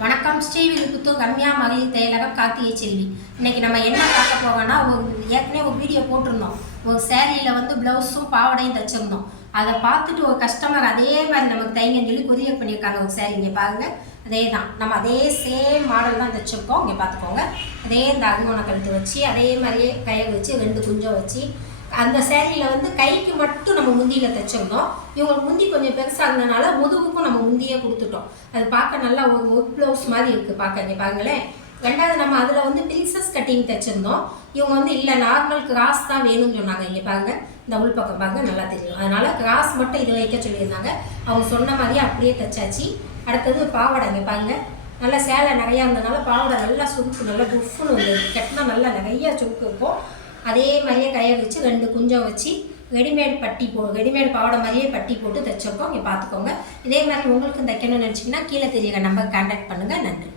வணக்கம். ஸ்ரீவில்லிபுத்தூர் ரம்யா மகளிர் தையலகம் கார்த்திகை செல்வி. இன்னைக்கு நம்ம என்ன பார்க்க போறோம்னா, ஏற்கனவே ஒரு வீடியோ போட்டிருந்தோம். ஒரு சேரீயில் வந்து ப்ளவுஸும் பாவடையும் தைச்சிருந்தோம். அதை பார்த்துட்டு ஒரு கஸ்டமர் அதே மாதிரி நமக்கு தைங்கன்னு சொல்லி கொரியர் பண்ணியிருக்காங்க. ஒரு சேரீ இங்கே பாருங்கள், அதே தான் நம்ம அதே சேம் மாடல் தான் தைச்சிருக்கோம். இங்கே பார்த்துக்கோங்க. அதே இந்த அருங்கோண கழுத்து வச்சு அதே மாதிரியே கையை வச்சு 2 குஞ்சம் வச்சு அந்த சேரீயில் வந்து கைக்கு மட்டும் நம்ம முந்தியில் தைச்சிருந்தோம். இவங்களுக்கு முந்தி கொஞ்சம் பெருசாக இருந்ததுனால முதுகுக்கும் நம்ம முந்தியே கொடுத்துட்டோம். அது பார்க்க நல்லா ஒரு ஒர்க் ப்ளவுஸ் மாதிரி இருக்குது பார்க்க. இங்கே பாருங்களேன். ரெண்டாவது நம்ம அதில் வந்து பிரின்சஸ் கட்டிங் தைச்சிருந்தோம். இவங்க வந்து இல்லை நார்மல் கிராஸ் தான் வேணும்னு சொன்னாங்க. இங்கே பாருங்கள், இந்த உள்பக்கம் பாருங்க நல்லா தெரியும். அதனால் கிராஸ் மட்டும் இது வைக்க சொல்லியிருந்தாங்க. அவங்க சொன்ன மாதிரியே அப்படியே தைச்சாச்சு. அடுத்தது பாவாடை. இங்கே பாருங்கள், நல்லா சேலை நிறையா இருந்ததுனால பாவாடை நல்லா சுருக்கு, நல்லா புஃப்னு வந்து கட்டினா நல்லா நிறையா சுருக்கு இருக்கும். அதே மாதிரியே கையை வச்சு 2 குஞ்சம் வச்சு ரெடிமேட் பாவாடை மாதிரியே பட்டி போட்டு தைச்சிருக்கோம். இங்கே பார்த்துக்கோங்க. இதே மாதிரி உங்களுக்கு தைக்கணும்னு நினச்சிங்கன்னா கீழே தெரியுற நம்பர் கான்டாக்ட் பண்ணுங்கள். நன்றி.